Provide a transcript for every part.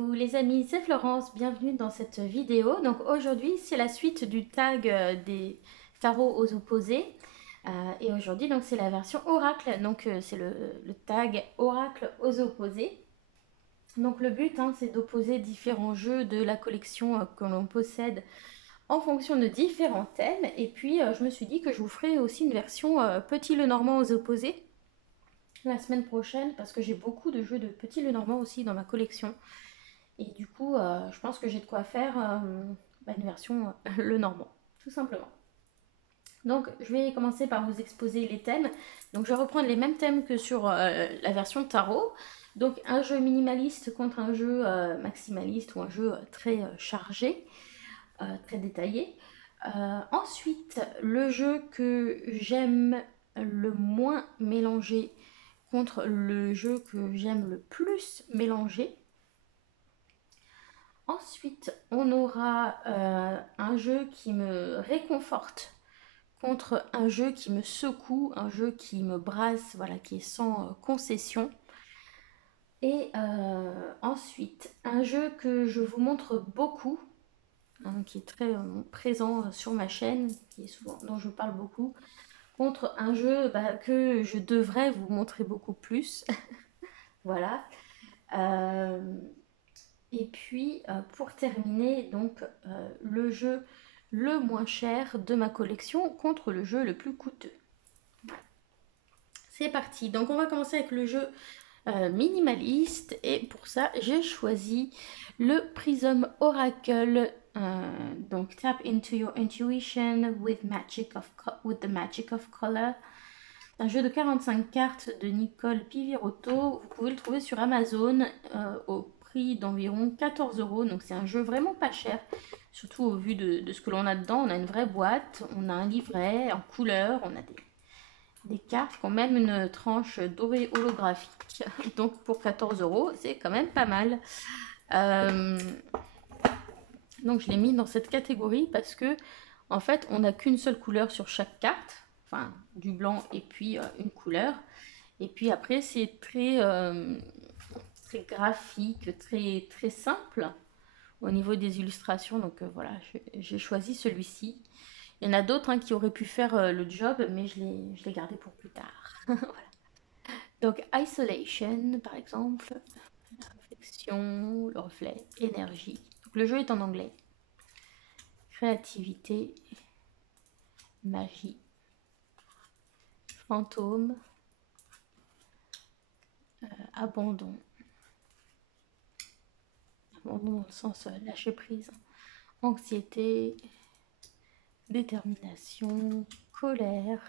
Coucou les amis, c'est Florence, bienvenue dans cette vidéo. Donc aujourd'hui c'est la suite du tag des tarots aux opposés. Et aujourd'hui donc c'est la version oracle, donc c'est le tag oracle aux opposés. Donc le but c'est d'opposer différents jeux de la collection que l'on possède en fonction de différents thèmes. Et puis je me suis dit que je vous ferai aussi une version Petit Lenormand aux opposés la semaine prochaine parce que j'ai beaucoup de jeux de Petit Lenormand aussi dans ma collection. Et du coup, je pense que j'ai de quoi faire une version le normand, tout simplement. Donc, je vais commencer par vous exposer les thèmes. Donc, je vais reprendre les mêmes thèmes que sur la version tarot. Donc, un jeu minimaliste contre un jeu maximaliste ou un jeu très chargé, très détaillé. Ensuite, le jeu que j'aime le moins mélanger contre le jeu que j'aime le plus mélanger. Ensuite, on aura un jeu qui me réconforte contre un jeu qui me secoue, un jeu qui me brasse, voilà, qui est sans concession. Et ensuite, un jeu que je vous montre beaucoup, qui est très présent sur ma chaîne, qui est souvent, dont je parle beaucoup, contre un jeu que je devrais vous montrer beaucoup plus. Voilà. Euh, Et puis, pour terminer, donc, le jeu le moins cher de ma collection contre le jeu le plus coûteux. C'est parti. Donc, on va commencer avec le jeu minimaliste. Et pour ça, j'ai choisi le Prism Oracle. Donc, Tap into your intuition with the magic of color. Un jeu de 45 cartes de Nicole Pivirotto. Vous pouvez le trouver sur Amazon au prix d'environ 14 €. Donc c'est un jeu vraiment pas cher, surtout au vu de ce que l'on a dedans. On a une vraie boîte, on a un livret en couleur, on a des cartes qui ont même une tranche dorée holographique. Donc pour 14 €, c'est quand même pas mal. Donc je l'ai mis dans cette catégorie parce que en fait on n'a qu'une seule couleur sur chaque carte. Enfin, du blanc et puis une couleur. Et puis après, c'est très graphique, très simple au niveau des illustrations. Donc voilà, j'ai choisi celui-ci. Il y en a d'autres qui auraient pu faire le job, mais je l'ai gardé pour plus tard. Voilà. Donc Isolation, par exemple, la réflexion, le reflet, énergie. Donc le jeu est en anglais. Créativité, magie, fantôme, abandon. Abandon dans le sens lâcher prise. Anxiété, détermination, colère.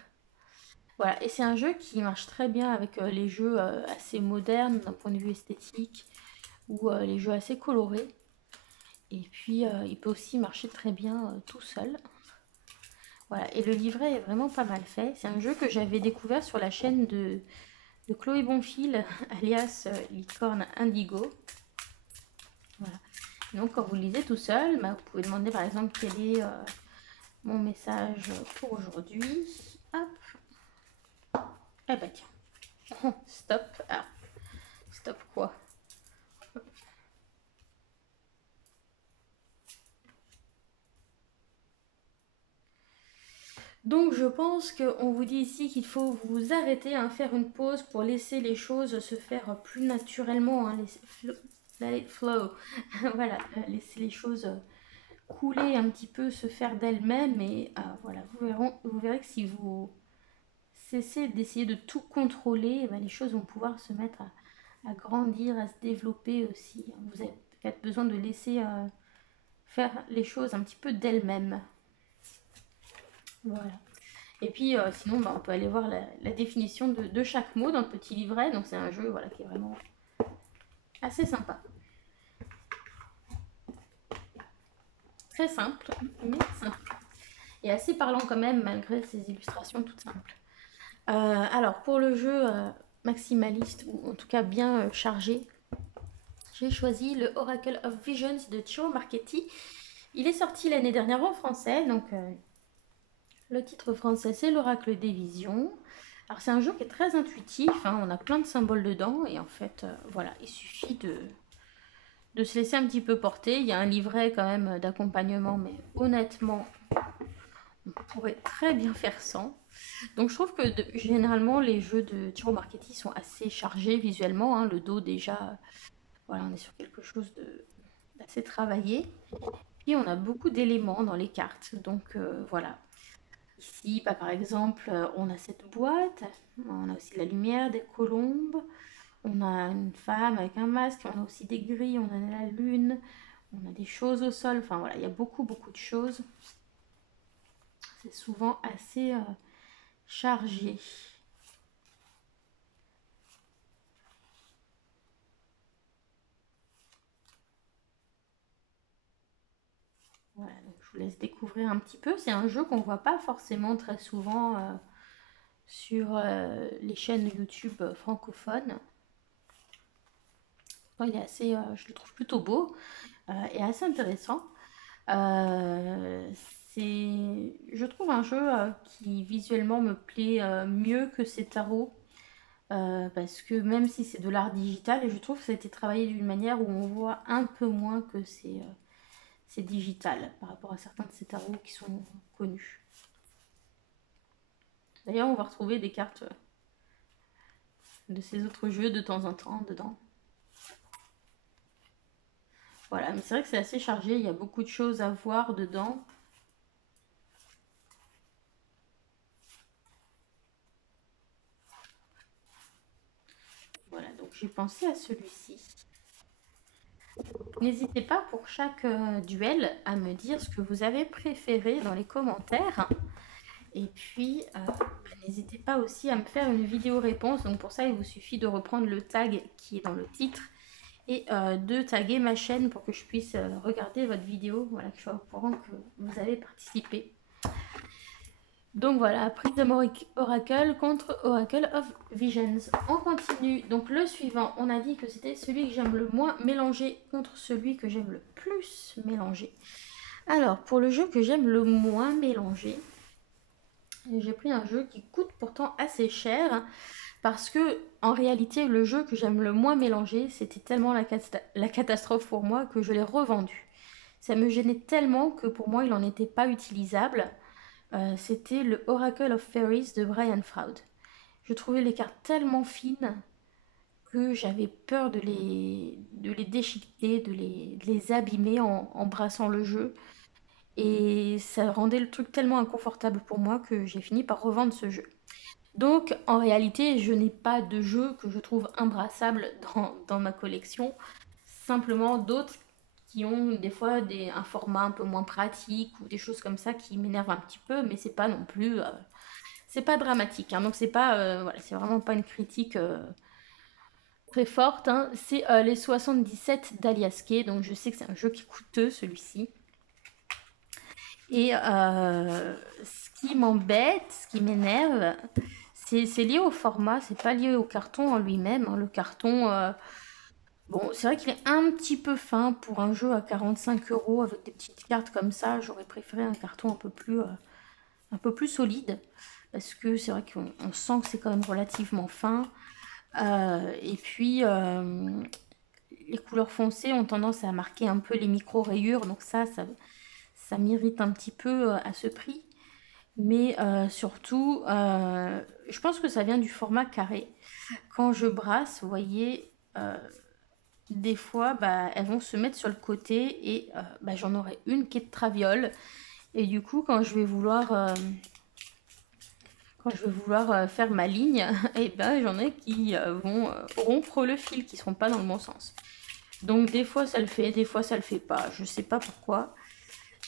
Voilà, et c'est un jeu qui marche très bien avec les jeux assez modernes d'un point de vue esthétique ou les jeux assez colorés. Et puis il peut aussi marcher très bien tout seul. Voilà, et le livret est vraiment pas mal fait. C'est un jeu que j'avais découvert sur la chaîne de Chloé Bonfil, alias Licorne Indigo. Voilà. Donc quand vous le lisez tout seul, vous pouvez demander par exemple quel est mon message pour aujourd'hui. Hop. Eh ben tiens. Stop. Ah. Stop quoi? Donc je pense qu'on vous dit ici qu'il faut vous arrêter, faire une pause pour laisser les choses se faire plus naturellement, laisser flow. Voilà, laisser les choses couler un petit peu, se faire d'elles-mêmes. Et voilà, vous verrez que si vous cessez d'essayer de tout contrôler, les choses vont pouvoir se mettre à grandir, à se développer aussi. Vous avez peut-être besoin de laisser faire les choses un petit peu d'elles-mêmes. Voilà. Et puis sinon, on peut aller voir la définition de chaque mot dans le petit livret. Donc c'est un jeu voilà, qui est vraiment assez sympa. Très simple, mais simple. Et assez parlant quand même, malgré ses illustrations toutes simples. Alors, pour le jeu maximaliste, ou en tout cas bien chargé, j'ai choisi le Oracle of Visions de Ciro Marchetti. Il est sorti l'année dernière en français, donc le titre français c'est l'Oracle des Visions. Alors c'est un jeu qui est très intuitif, on a plein de symboles dedans et en fait voilà, il suffit de se laisser un petit peu porter. Il y a un livret quand même d'accompagnement, mais honnêtement, on pourrait très bien faire sans. Donc je trouve que généralement les jeux de Tiro Marchetti sont assez chargés visuellement, hein. Le dos déjà, voilà, on est sur quelque chose d'assez travaillé. Puis on a beaucoup d'éléments dans les cartes, donc voilà. Ici, bah, par exemple, on a cette boîte, on a aussi la lumière, des colombes, on a une femme avec un masque, on a aussi des grilles, on a la lune, on a des choses au sol, enfin voilà, il y a beaucoup de choses. C'est souvent assez chargé. Voilà, donc je vous laisse découvrir un petit peu. C'est un jeu qu'on voit pas forcément très souvent sur les chaînes YouTube francophones. Il est assez, je le trouve plutôt beau et assez intéressant. Euh, je trouve un jeu qui visuellement me plaît mieux que ces tarots. Parce que même si c'est de l'art digital, je trouve que ça a été travaillé d'une manière où on voit un peu moins que c'est digital par rapport à certains de ces tarots qui sont connus. D'ailleurs, on va retrouver des cartes de ces autres jeux de temps en temps dedans. Voilà, mais c'est vrai que c'est assez chargé, il y a beaucoup de choses à voir dedans. Voilà, donc j'ai pensé à celui-ci. N'hésitez pas pour chaque duel à me dire ce que vous avez préféré dans les commentaires. Et puis, n'hésitez pas aussi à me faire une vidéo réponse. Donc pour ça, il vous suffit de reprendre le tag qui est dans le titre et de taguer ma chaîne pour que je puisse regarder votre vidéo. Voilà, que je sois au courant que vous avez participé. Donc voilà, Prism Oracle contre Oracle of Visions. On continue. Donc le suivant, on a dit que c'était celui que j'aime le moins mélanger contre celui que j'aime le plus mélanger. Alors, pour le jeu que j'aime le moins mélanger, j'ai pris un jeu qui coûte pourtant assez cher parce que en réalité, le jeu que j'aime le moins mélanger, c'était tellement la catastrophe pour moi que je l'ai revendu. Ça me gênait tellement que pour moi, il n'en était pas utilisable. C'était le Oracle of Fairies de Brian Froud. Je trouvais les cartes tellement fines que j'avais peur de les déchiqueter, de les abîmer en brassant le jeu. Et ça rendait le truc tellement inconfortable pour moi que j'ai fini par revendre ce jeu. Donc en réalité, je n'ai pas de jeu que je trouve imbrassable dans ma collection. Simplement d'autres qui ont des fois un format un peu moins pratique ou des choses comme ça qui m'énervent un petit peu, mais c'est pas non plus, c'est pas dramatique, hein. Donc c'est pas, voilà, c'est vraiment pas une critique très forte, hein. C'est les 77 d'Aliaske, donc je sais que c'est un jeu qui est coûteux celui-ci. Et ce qui m'embête, ce qui m'énerve, c'est lié au format, c'est pas lié au carton en lui-même, hein. Le carton, bon, c'est vrai qu'il est un petit peu fin pour un jeu à 45 € avec des petites cartes comme ça. J'aurais préféré un carton un peu plus solide parce que c'est vrai qu'on sent que c'est quand même relativement fin. Et puis, les couleurs foncées ont tendance à marquer un peu les micro-rayures, donc ça m'irrite un petit peu à ce prix. Mais surtout, je pense que ça vient du format carré. Quand je brasse, vous voyez, des fois, bah, elles vont se mettre sur le côté et bah, j'en aurai une qui est de traviole. Et du coup, quand je vais vouloir faire ma ligne, et ben j'en ai qui vont rompre le fil, qui seront pas dans le bon sens. Donc des fois ça le fait, des fois ça le fait pas. Je sais pas pourquoi,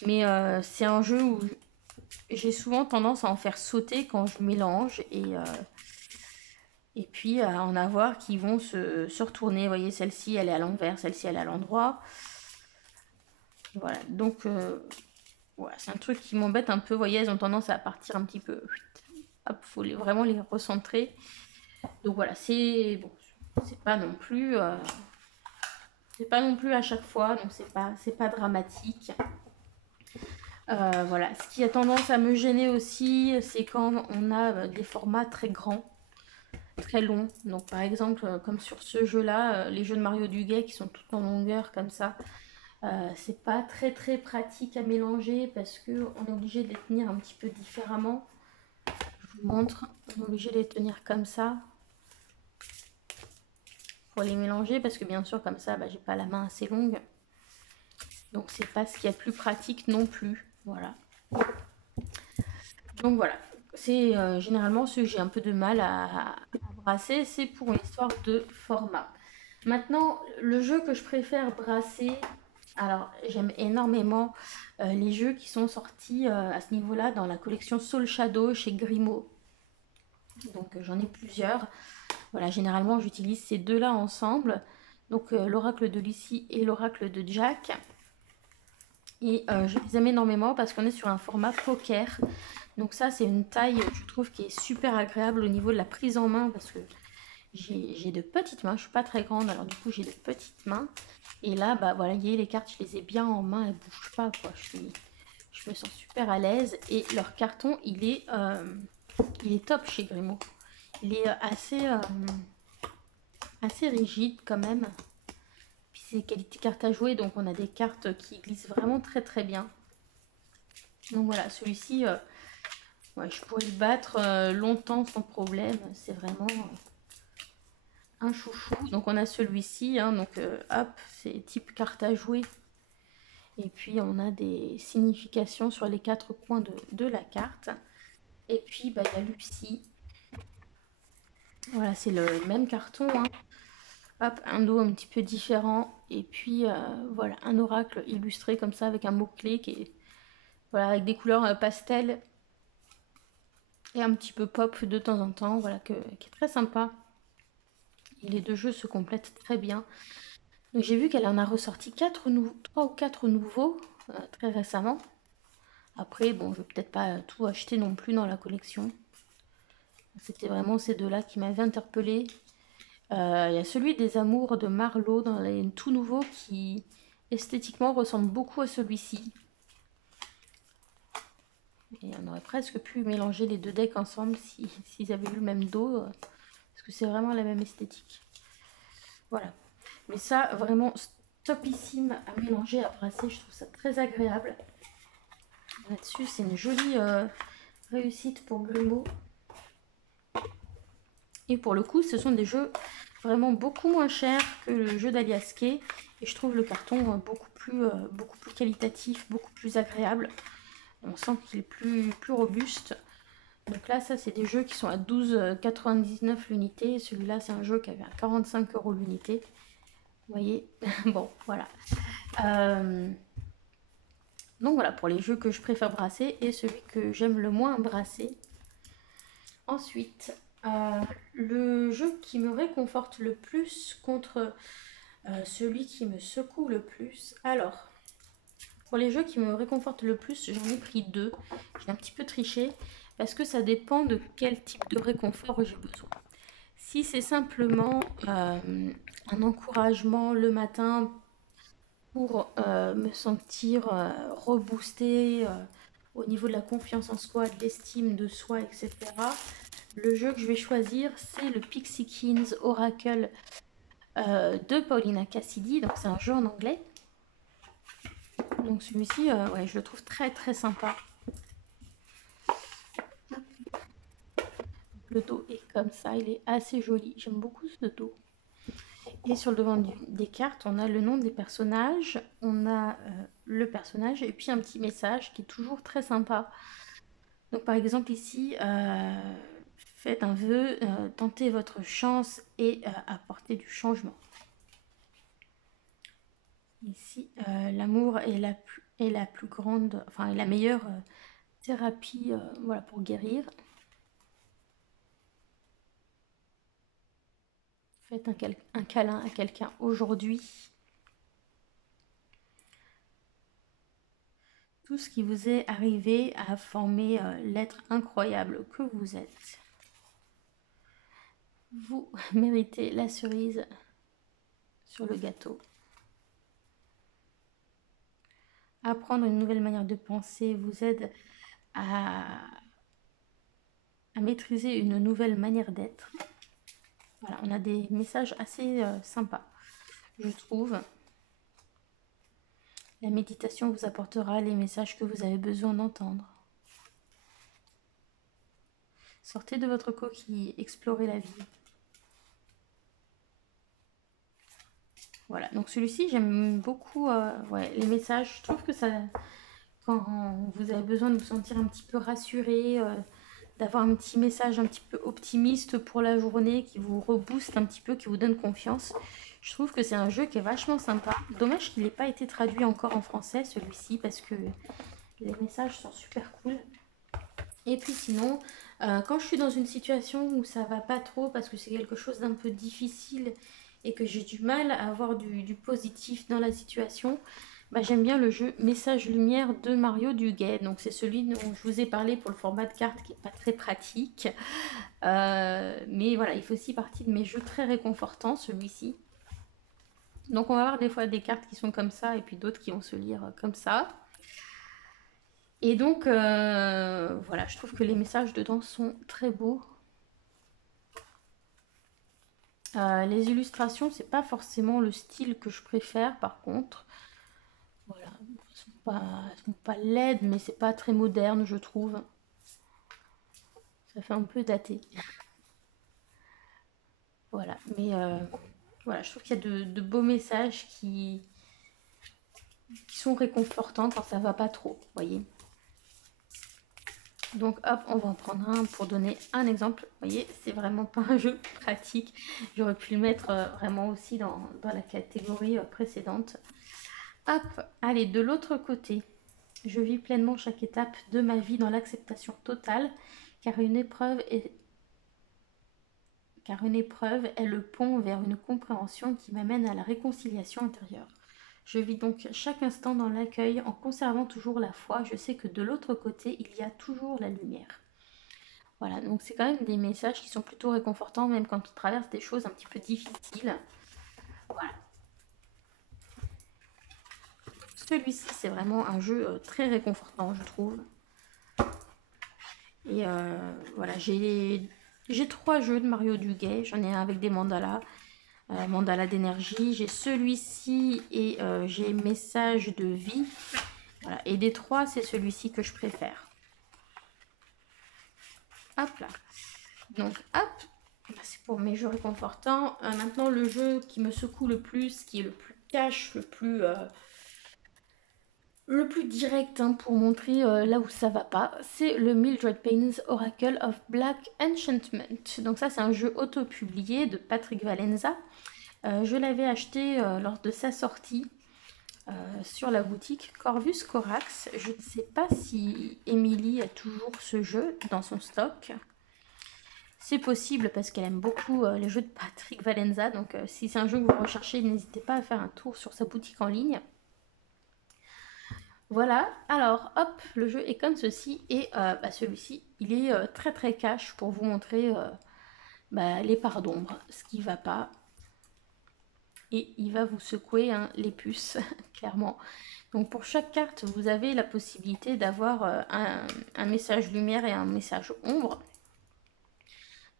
mais c'est un jeu où j'ai souvent tendance à en faire sauter quand je mélange et puis à en avoir qui vont se retourner. Vous voyez, celle-ci elle est à l'envers, celle-ci elle est à l'endroit. Voilà, donc voilà, c'est un truc qui m'embête un peu. Vous voyez, elles ont tendance à partir un petit peu. Hop, faut vraiment les recentrer. Donc voilà, c'est bon, c'est pas non plus, c'est pas non plus à chaque fois, donc c'est pas dramatique. Voilà, ce qui a tendance à me gêner aussi, c'est quand on a des formats très grands. très long. Donc par exemple, comme sur ce jeu-là, les jeux de Mario Duguay qui sont tout en longueur comme ça, c'est pas très très pratique à mélanger parce que on est obligé de les tenir un petit peu différemment. Je vous montre, on est obligé de les tenir comme ça pour les mélanger parce que bien sûr comme ça, bah, j'ai pas la main assez longue. Donc c'est pas ce qu'il y a de plus pratique non plus. Voilà. Donc voilà, c'est généralement ce que j'ai un peu de mal à brasser, c'est pour une histoire de format. Maintenant, le jeu que je préfère brasser, alors j'aime énormément les jeux qui sont sortis à ce niveau-là dans la collection Soul Shadow chez Grimaud. Donc j'en ai plusieurs. Voilà, généralement j'utilise ces deux-là ensemble. Donc l'oracle de Lucie et l'oracle de Jack. Et je les aime énormément parce qu'on est sur un format poker. Donc ça, c'est une taille, je trouve, qui est super agréable au niveau de la prise en main parce que j'ai de petites mains. Je suis pas très grande, alors du coup, j'ai de petites mains. Et là, bah voilà, voyez, les cartes, je les ai bien en main, elles bougent pas, quoi. Je me sens super à l'aise. Et leur carton, il est top chez Grimaud. Il est assez rigide quand même. Puis c'est qualité carte à jouer, donc on a des cartes qui glissent vraiment très très bien. Donc voilà, celui-ci, ouais, je pourrais le battre longtemps sans problème. C'est vraiment un chouchou. Donc on a celui-ci, hein, donc hop, c'est type carte à jouer. Et puis on a des significations sur les quatre coins de la carte. Et puis bah, il y a Lucie. Voilà, c'est le même carton, hein. Hop, un dos un petit peu différent. Et puis voilà, un oracle illustré comme ça avec un mot-clé qui est voilà, avec des couleurs pastel et un petit peu pop de temps en temps, voilà, qui est très sympa. Et les deux jeux se complètent très bien. Donc j'ai vu qu'elle en a ressorti 3 ou 4 nouveaux très récemment. Après, bon, je vais peut-être pas tout acheter non plus dans la collection. C'était vraiment ces deux-là qui m'avaient interpellée. Il y a celui des Amours de Marlowe dans les tout nouveaux qui esthétiquement ressemble beaucoup à celui-ci. Et on aurait presque pu mélanger les deux decks ensemble s'ils avaient eu le même dos, parce que c'est vraiment la même esthétique. Voilà. Mais ça, vraiment topissime à mélanger, à brasser, je trouve ça très agréable. Là-dessus, c'est une jolie réussite pour Grimaud. Et pour le coup, ce sont des jeux vraiment beaucoup moins chers que le jeu d'Aliasquet. Et je trouve le carton beaucoup plus qualitatif, beaucoup plus agréable. On sent qu'il est plus robuste. Donc là, ça, c'est des jeux qui sont à 12,99 l'unité. Celui-là, c'est un jeu qui avait à 45 € l'unité. Vous voyez. Bon, voilà. Donc voilà, pour les jeux que je préfère brasser et celui que j'aime le moins brasser. Ensuite, le jeu qui me réconforte le plus contre celui qui me secoue le plus. Alors, pour les jeux qui me réconfortent le plus, j'en ai pris deux. J'ai un petit peu triché parce que ça dépend de quel type de réconfort j'ai besoin. Si c'est simplement un encouragement le matin pour me sentir reboostée au niveau de la confiance en soi, de l'estime de soi, etc. Le jeu que je vais choisir, c'est le Pixie Kings Oracle de Paulina Cassidy. Donc c'est un jeu en anglais. Donc celui-ci, ouais, je le trouve très très sympa. Le dos est comme ça, il est assez joli. J'aime beaucoup ce dos. Et sur le devant des cartes, on a le nom des personnages, on a le personnage et puis un petit message qui est toujours très sympa. Donc par exemple ici, faites un vœu, tentez votre chance et apportez du changement. Ici, l'amour est la plus grande, enfin est la meilleure thérapie voilà, pour guérir. Faites un câlin à quelqu'un aujourd'hui. Tout ce qui vous est arrivé a formé l'être incroyable que vous êtes. Vous méritez la cerise sur le gâteau. Apprendre une nouvelle manière de penser vous aide à maîtriser une nouvelle manière d'être. Voilà, on a des messages assez sympas, je trouve. La méditation vous apportera les messages que vous avez besoin d'entendre. Sortez de votre coquille, explorez la vie. Voilà, donc celui-ci, j'aime beaucoup ouais, les messages. Je trouve que ça, quand vous avez besoin de vous sentir un petit peu rassuré, d'avoir un petit message un petit peu optimiste pour la journée, qui vous rebooste un petit peu, qui vous donne confiance. Je trouve que c'est un jeu qui est vachement sympa. Dommage qu'il n'ait pas été traduit encore en français, celui-ci, parce que les messages sont super cool. Et puis sinon, quand je suis dans une situation où ça va pas trop, parce que c'est quelque chose d'un peu difficile et que j'ai du mal à avoir du positif dans la situation, bah, j'aime bien le jeu Message Lumière de Mario Duguay. Donc c'est celui dont je vous ai parlé pour le format de carte qui est pas très pratique. Mais voilà, il fait aussi partie de mes jeux très réconfortants, celui-ci. Donc on va avoir des fois des cartes qui sont comme ça et puis d'autres qui vont se lire comme ça. Et donc voilà, je trouve que les messages dedans sont très beaux. Les illustrations, c'est pas forcément le style que je préfère par contre. Voilà, elles sont pas laides, mais c'est pas très moderne, je trouve. Ça fait un peu daté. Voilà, mais voilà, je trouve qu'il y a de beaux messages qui sont réconfortants quand ça va pas trop, vous voyez. Donc hop, on va en prendre un pour donner un exemple. Vous voyez, c'est vraiment pas un jeu pratique. J'aurais pu le mettre vraiment aussi dans la catégorie précédente. Hop, allez, de l'autre côté. Je vis pleinement chaque étape de ma vie dans l'acceptation totale, car car une épreuve est le pont vers une compréhension qui m'amène à la réconciliation intérieure. Je vis donc chaque instant dans l'accueil en conservant toujours la foi. Je sais que de l'autre côté, il y a toujours la lumière. Voilà, donc c'est quand même des messages qui sont plutôt réconfortants, même quand on traverse des choses un petit peu difficiles. Voilà. Celui-ci, c'est vraiment un jeu très réconfortant, je trouve. Et voilà, j'ai 3 jeux de Mario Duguay. J'en ai un avec des mandalas, mandala d'énergie. J'ai celui-ci et j'ai message de vie. Voilà. Et des 3, c'est celui-ci que je préfère. Hop là. Donc hop, c'est pour mes jeux réconfortants. Maintenant, le jeu qui me secoue le plus, qui est le plus cash, le plus direct hein, pour montrer là où ça va pas, c'est le Mildred Payne's Oracle of Black Enchantment. Donc ça, c'est un jeu auto-publié de Patrick Valenza. Je l'avais acheté lors de sa sortie sur la boutique Corvus Corax. Je ne sais pas si Émilie a toujours ce jeu dans son stock. C'est possible parce qu'elle aime beaucoup les jeux de Patrick Valenza. Donc si c'est un jeu que vous recherchez, n'hésitez pas à faire un tour sur sa boutique en ligne. Voilà, alors hop, le jeu est comme ceci et celui-ci, il est très très cash pour vous montrer les parts d'ombre, ce qui va pas. Et il va vous secouer hein, les puces, clairement. Donc pour chaque carte, vous avez la possibilité d'avoir un message lumière et un message ombre.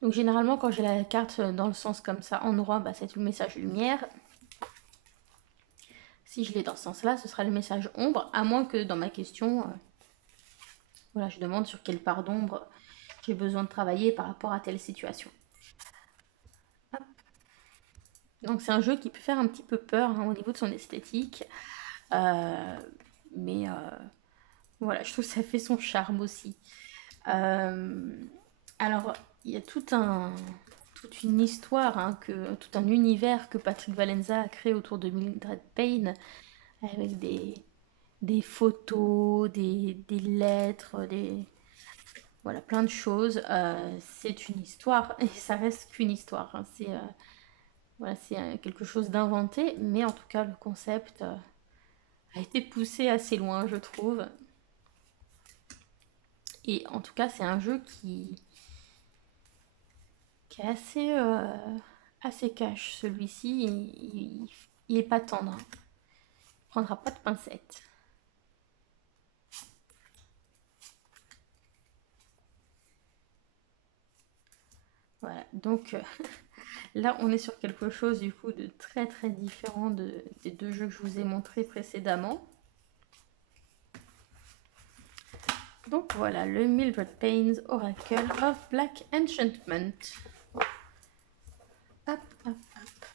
Donc généralement quand j'ai la carte dans le sens comme ça en droit, c'est le message lumière. Si je l'ai dans ce sens-là, ce sera le message ombre, à moins que dans ma question, voilà, je demande sur quelle part d'ombre j'ai besoin de travailler par rapport à telle situation. Hop. Donc c'est un jeu qui peut faire un petit peu peur hein, au niveau de son esthétique. Mais voilà, je trouve que ça fait son charme aussi. Alors, il y a toute une histoire, hein, tout un univers que Patrick Valenza a créé autour de Mildred Payne, avec des photos, des lettres, voilà, plein de choses. C'est une histoire, et ça reste qu'une histoire. Hein. Voilà, c'est quelque chose d'inventé, mais en tout cas, le concept a été poussé assez loin, je trouve. Et en tout cas, c'est un jeu qui est assez cash, celui-ci. Il est pas tendre. Hein. Il prendra pas de pincettes. Voilà, donc Là, on est sur quelque chose du coup de très très différent des deux jeux que je vous ai montrés précédemment. Donc voilà, le Mildred Payne's Oracle of Black Enchantment. Hop, hop, hop.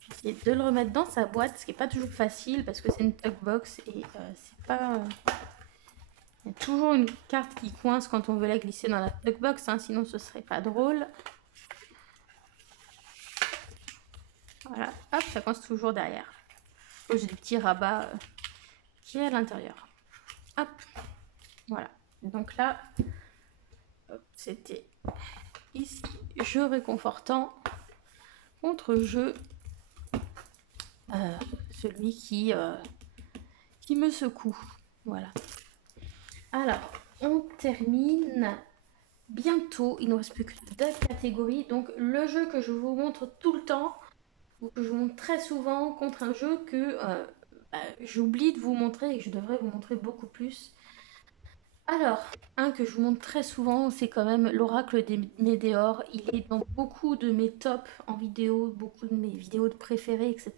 J'essaie de le remettre dans sa boîte, ce qui n'est pas toujours facile parce que c'est une tuck box et c'est pas... Il y a toujours une carte qui coince quand on veut la glisser dans la tuck box, hein, sinon ce serait pas drôle. Voilà, hop, ça coince toujours derrière. J'ai des petits rabats qui est à l'intérieur. Hop, voilà. Donc là, c'était ici, jeu réconfortant contre jeu, celui qui me secoue. Voilà. Alors, on termine bientôt. Il ne nous reste plus que 2 catégories. Donc, le jeu que je vous montre tout le temps, ou que je vous montre très souvent, contre un jeu que j'oublie de vous montrer et que je devrais vous montrer beaucoup plus. Alors, un que je vous montre très souvent, c'est quand même l'Oracle des Médéors. Il est dans beaucoup de mes tops en vidéo, beaucoup de mes vidéos de préférées, etc.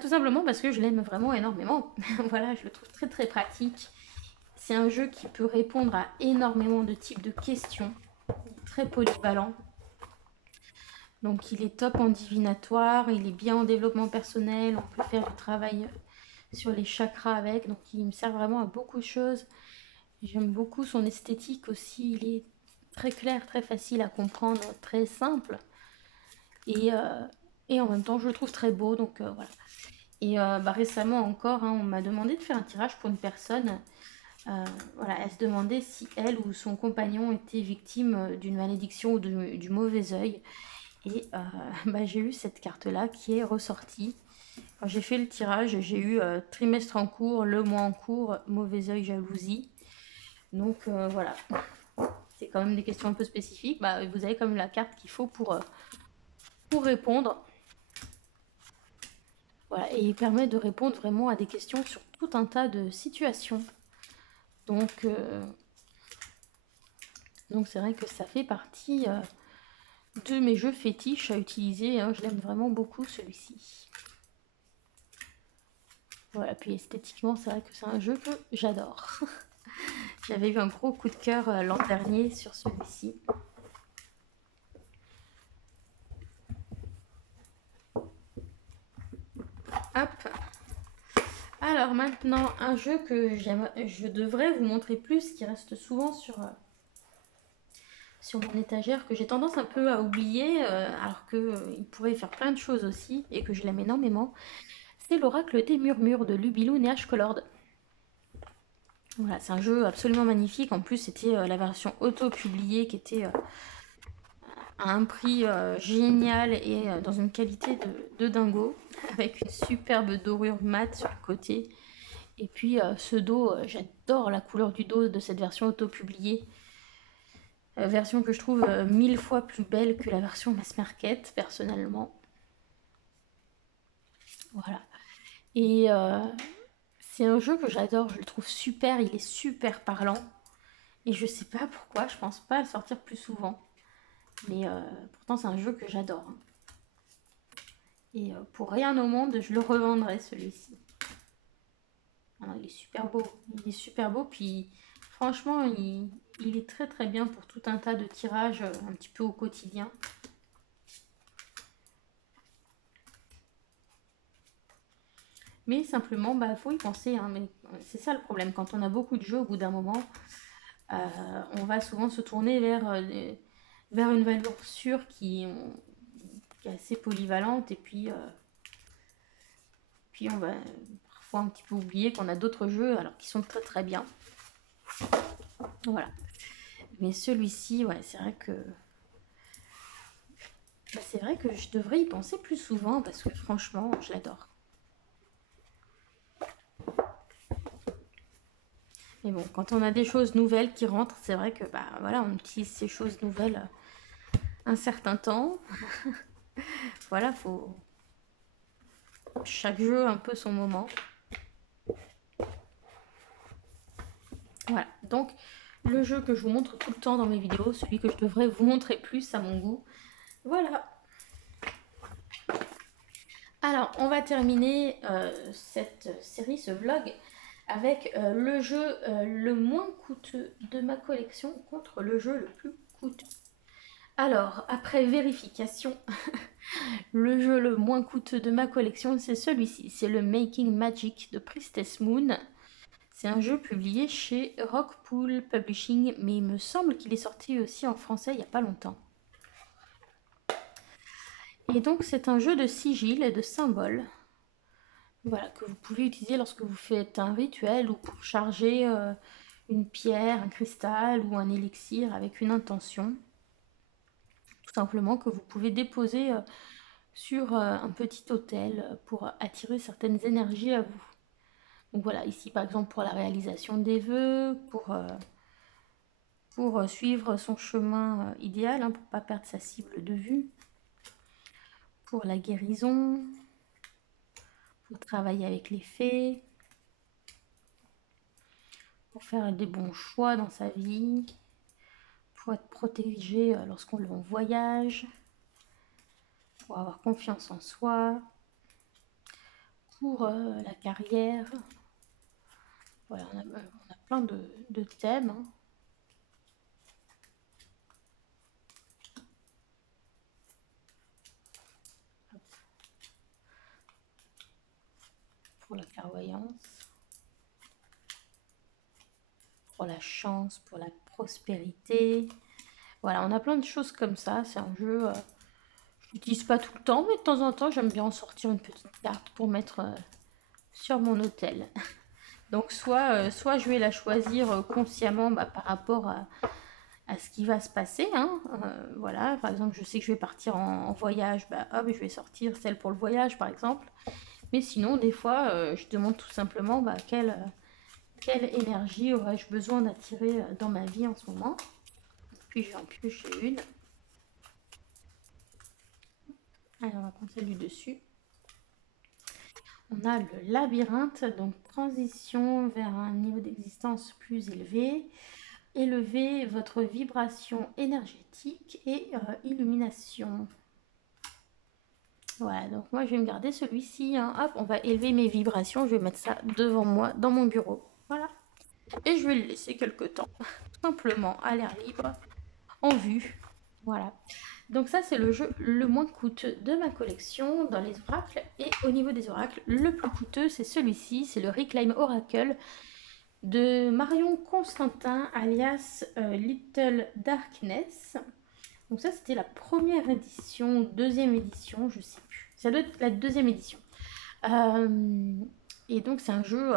Tout simplement parce que je l'aime vraiment énormément. Voilà, je le trouve très très pratique. C'est un jeu qui peut répondre à énormément de types de questions. Très polyvalent. Donc il est top en divinatoire, il est bien en développement personnel, on peut faire du travail sur les chakras avec. Donc il me sert vraiment à beaucoup de choses. J'aime beaucoup son esthétique aussi, il est très clair, très facile à comprendre, très simple. Et en même temps, je le trouve très beau, donc voilà. Et récemment encore, hein, on m'a demandé de faire un tirage pour une personne. Voilà, elle se demandait si elle ou son compagnon était victime d'une malédiction ou du mauvais œil. Et j'ai eu cette carte-là qui est ressortie. Quand j'ai fait le tirage, j'ai eu trimestre en cours, le mois en cours, mauvais œil, jalousie. Donc voilà, c'est quand même des questions un peu spécifiques. Vous avez quand même la carte qu'il faut pour répondre. Voilà, et il permet de répondre vraiment à des questions sur tout un tas de situations. Donc c'est vrai que ça fait partie de mes jeux fétiches à utiliser. Hein. Je l'aime vraiment beaucoup celui-ci. Voilà, puis esthétiquement, c'est vrai que c'est un jeu que j'adore. J'avais eu un gros coup de cœur l'an dernier sur celui-ci. Hop. Alors maintenant, un jeu que je devrais vous montrer plus, qui reste souvent sur mon étagère, que j'ai tendance un peu à oublier, alors qu'il pourrait faire plein de choses aussi, et que je l'aime énormément. C'est l'Oracle des Murmures de Lubiloon et Ashcolord. Voilà, c'est un jeu absolument magnifique. En plus, c'était la version auto-publiée qui était à un prix génial et dans une qualité de dingo, avec une superbe dorure mate sur le côté. Et puis ce dos, j'adore la couleur du dos de cette version auto-publiée. Version que je trouve 1000 fois plus belle que la version mass market, personnellement. Voilà. Et c'est un jeu que j'adore, je le trouve super, il est super parlant. Et je sais pas pourquoi, je pense pas à le sortir plus souvent. Mais pourtant c'est un jeu que j'adore. Hein. Et pour rien au monde, je le revendrai celui-ci. Alors, il est super beau. Il est super beau. Puis franchement, il est très très bien pour tout un tas de tirages un petit peu au quotidien. Mais simplement, faut y penser. Hein, mais c'est ça le problème. Quand on a beaucoup de jeux, au bout d'un moment, on va souvent se tourner vers une valeur sûre qui est assez polyvalente. Et puis on va parfois un petit peu oublier qu'on a d'autres jeux alors qui sont très très bien. Voilà. Mais celui-ci, ouais, c'est vrai que je devrais y penser plus souvent parce que franchement, je l'adore. Mais bon, quand on a des choses nouvelles qui rentrent, c'est vrai que voilà, on utilise ces choses nouvelles un certain temps. Voilà, faut chaque jeu a un peu son moment. Voilà, donc le jeu que je vous montre tout le temps dans mes vidéos, celui que je devrais vous montrer plus à mon goût, Voilà. Alors, on va terminer cette série, ce vlog, avec le jeu le moins coûteux de ma collection contre le jeu le plus coûteux. Alors, après vérification, le jeu le moins coûteux de ma collection, c'est celui-ci. C'est le Making Magic de Priestess Moon. C'est un jeu publié chez Rockpool Publishing, mais il me semble qu'il est sorti aussi en français il n'y a pas longtemps. Et donc, c'est un jeu de sigil et de symboles. Voilà, que vous pouvez utiliser lorsque vous faites un rituel ou pour charger une pierre, un cristal ou un élixir avec une intention. Tout simplement que vous pouvez déposer sur un petit autel pour attirer certaines énergies à vous. Donc voilà, ici par exemple pour la réalisation des vœux, pour suivre son chemin idéal, hein, pour ne pas perdre sa cible de vue, pour la guérison, pour travailler avec les fées, pour faire des bons choix dans sa vie, pour être protégé lorsqu'on est en voyage, pour avoir confiance en soi, pour la carrière. Voilà, on a plein de thèmes. Hein. Pour la clairvoyance, pour la chance, pour la prospérité. Voilà, on a plein de choses comme ça. C'est un jeu, je l'utilise pas tout le temps, mais de temps en temps, j'aime bien en sortir une petite carte pour mettre sur mon hôtel. Donc soit je vais la choisir consciemment par rapport à ce qui va se passer. Hein. Voilà, par exemple, je sais que je vais partir en voyage, hop, je vais sortir celle pour le voyage, par exemple. Mais sinon, des fois, je demande tout simplement quelle énergie aurais-je besoin d'attirer dans ma vie en ce moment. Puis je vais en piocher une. Alors, on va prendre celle du dessus. On a le labyrinthe, donc transition vers un niveau d'existence plus élevé. Élevez votre vibration énergétique et illumination. Voilà, donc moi je vais me garder celui-ci. Hein. Hop, on va élever mes vibrations. Je vais mettre ça devant moi dans mon bureau. Voilà. Et je vais le laisser quelques temps, tout simplement à l'air libre, en vue. Voilà. Donc ça, c'est le jeu le moins coûteux de ma collection dans les oracles. Et au niveau des oracles, le plus coûteux, c'est celui-ci. C'est le Reclaim Oracle de Marion Constantin, alias Little Darkness. Donc ça, c'était la première édition, deuxième édition, je sais plus. Ça doit être la deuxième édition. Et donc, c'est un jeu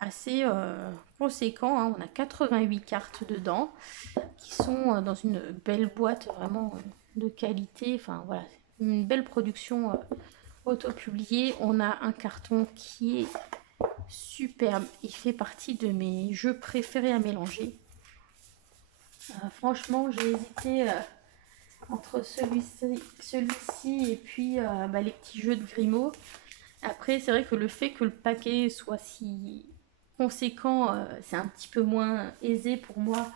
assez conséquent. Hein. On a 88 cartes dedans qui sont dans une belle boîte vraiment de qualité. Enfin, voilà, une belle production auto-publiée. On a un carton qui est superbe. Il fait partie de mes jeux préférés à mélanger. Franchement, j'ai hésité entre celui-ci et puis les petits jeux de Grimaud. Après, c'est vrai que le fait que le paquet soit si conséquent, c'est un petit peu moins aisé pour moi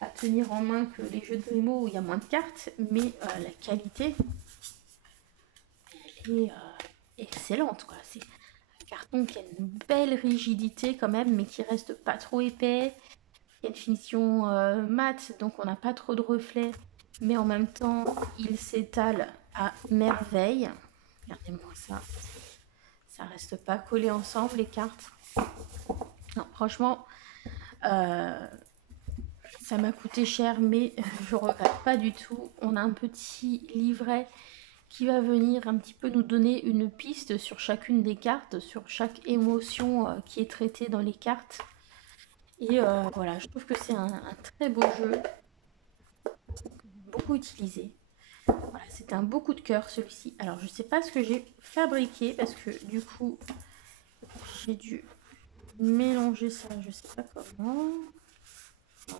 à tenir en main que les jeux de Grimaud où il y a moins de cartes, mais la qualité, elle est excellente, quoi. C'est un carton qui a une belle rigidité quand même, mais qui reste pas trop épais. Il y a une finition mat, donc on n'a pas trop de reflets, mais en même temps, il s'étale à merveille. Regardez-moi ça. Ça reste pas collé ensemble, les cartes. Non, franchement, ça m'a coûté cher, mais je regrette pas du tout. On a un petit livret qui va venir un petit peu nous donner une piste sur chacune des cartes, sur chaque émotion qui est traitée dans les cartes. Et voilà, je trouve que c'est un très beau jeu, beaucoup utilisé. Voilà, c'était un beau coup de cœur celui-ci. Alors, je sais pas ce que j'ai fabriqué parce que du coup, j'ai dû mélanger ça, je sais pas comment.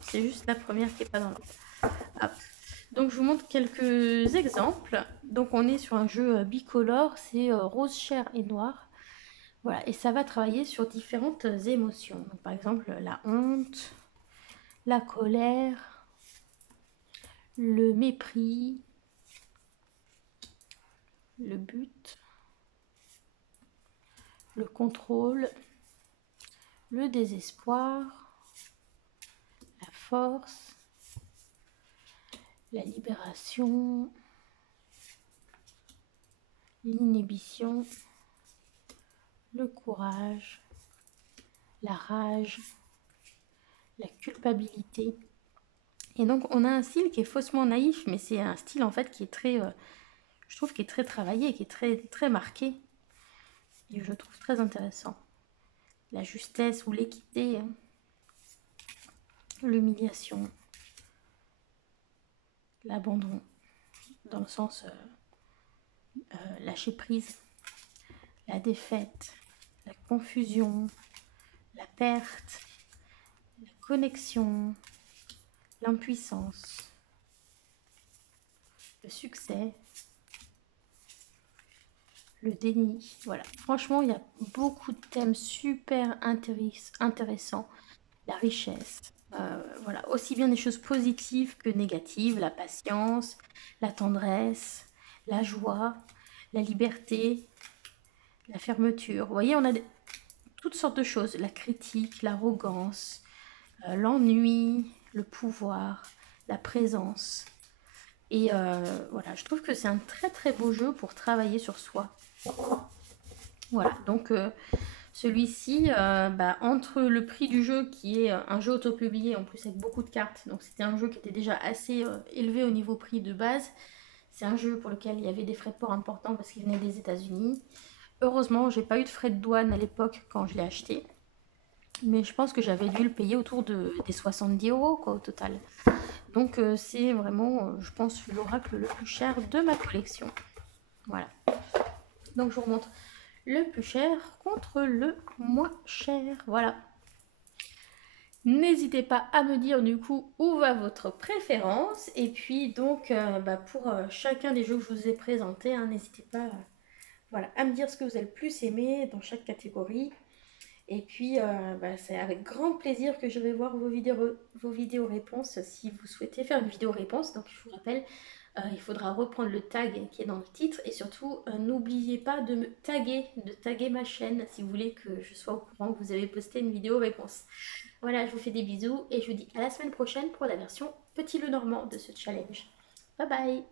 C'est juste la première qui est pas dans l'autre. Donc je vous montre quelques exemples. Donc on est sur un jeu bicolore, c'est rose chair et noir. Voilà, et ça va travailler sur différentes émotions. Donc, par exemple, la honte, la colère, le mépris, le but, le contrôle, le désespoir, la force, la libération, l'inhibition, le courage, la rage, la culpabilité. Et donc on a un style qui est faussement naïf, mais c'est un style en fait qui est très, je trouve, qui est très travaillé, qui est très, très marqué. Et je trouve très intéressant. La justesse ou l'équité, hein. L'humiliation, l'abandon, dans le sens lâcher prise, la défaite, la confusion, la perte, la connexion, l'impuissance, le succès, le déni. Voilà, franchement, il y a beaucoup de thèmes super intéressants. La richesse, voilà, aussi bien des choses positives que négatives, la patience, la tendresse, la joie, la liberté, la fermeture. Vous voyez, on a toutes sortes de choses, la critique, l'arrogance, l'ennui, le pouvoir, la présence. Et voilà, je trouve que c'est un très très beau jeu pour travailler sur soi. Voilà, donc celui-ci, entre le prix du jeu qui est un jeu auto-publié en plus avec beaucoup de cartes, donc c'était un jeu qui était déjà assez élevé au niveau prix de base. C'est un jeu pour lequel il y avait des frais de port importants parce qu'il venait des États-Unis. Heureusement, j'ai pas eu de frais de douane à l'époque quand je l'ai acheté. Mais je pense que j'avais dû le payer autour des 70 € quoi, au total. Donc c'est vraiment, je pense, l'oracle le plus cher de ma collection. Voilà. Donc je vous remontre le plus cher contre le moins cher. Voilà. N'hésitez pas à me dire du coup où va votre préférence. Et puis donc pour chacun des jeux que je vous ai présentés, hein, n'hésitez pas voilà, à me dire ce que vous avez le plus aimé dans chaque catégorie. Et puis c'est avec grand plaisir que je vais voir vos vidéos réponses si vous souhaitez faire une vidéo réponse. Donc je vous rappelle, il faudra reprendre le tag qui est dans le titre. Et surtout, n'oubliez pas de me taguer, de taguer ma chaîne si vous voulez que je sois au courant que vous avez posté une vidéo réponse. Voilà, je vous fais des bisous et je vous dis à la semaine prochaine pour la version Petit Lenormand de ce challenge. Bye bye!